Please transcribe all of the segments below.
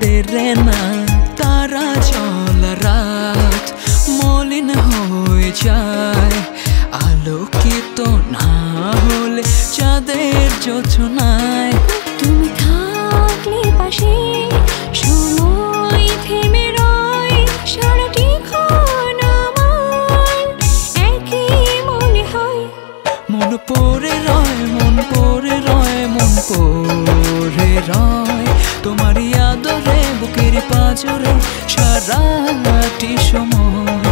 দেরে না তারা জলা রাত মলিন হয়ে যায় আলোকিত না হলে চাঁদের জোছনায় তুমি থাকলে পাশে সময় থেমে রয় সারাটি ক্ষণ আমার একই মনে হয় মন পড়ে রয় মন পড়ে রয় মন পড়ে রয় তোমারই আদরে বুকের পাঁজরে সারাটি সময়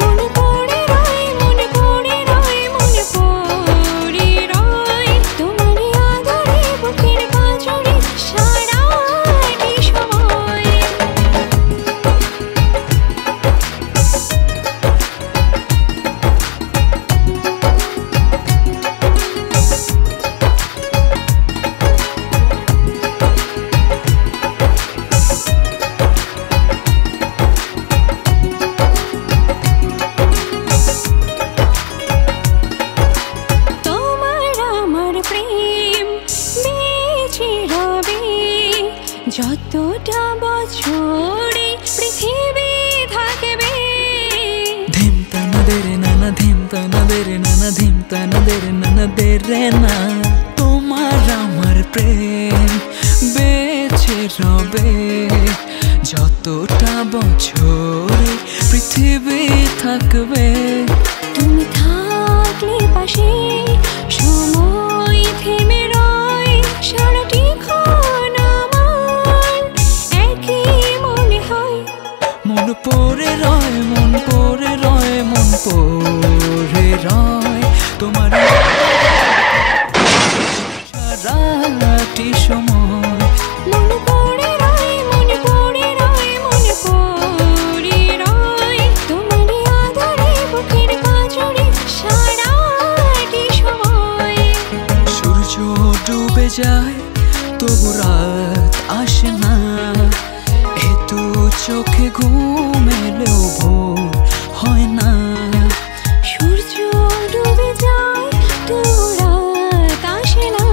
মনে পড়ে রয় মনে পড়ে রয় মনে পড়ে রয় তোমারই আদরে বুকের পাঁজরে সারাটি সময় যতটা বছরে পৃথিবী থাকবে ধিমতানা দেরে নানা ধিমতানা দেরে নানা ধিমতানা দেরে নানা দেরে না তোমার আমার প্রেম বেঁচে রবে যতটা বছরে পৃথিবী থাকবে তুমি থাকলে পাশে সময় থেমে রয় সারাটি ক্ষণ আমার একই মনে হয় মন পড়ে রয় মন পড়ে রয় মন পড়ে রয় তোমার সারাটি সময় মনে পড়ে রয় মনে পড়ে রয় মনে পড়ে রয় তোমারই আদরে বুকের পাঁজরে সারাটি সময় সূর্য ডুবে যায় তবু রাত আসে না এতো চোখে ঘুম এলেও ভোর হয় না সূর্য ডুবে যায় তবু রাত আসে না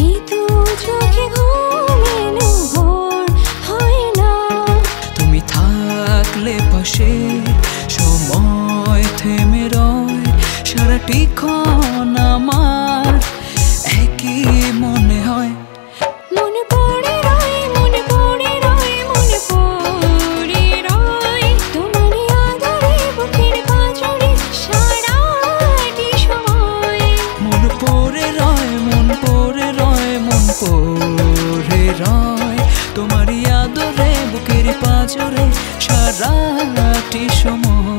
এই তো চোখে ঘুম এলেও ভোর হয় না তুমি থাকলে পাশে সময় থেমে রয় সারাটি ক্ষণ আমার একই মনে হয় মনে পড়ে রয় মনে পড়ে রয় মনে পড়ে রয় তোমারই আদরে বুকের পাঁজরে সারাটি সময় মন পড়ে রয় মন পড়ে রয় মন পড়ে রয় তোমারই আদরে বুকের পাঁজরে সারাটি সময়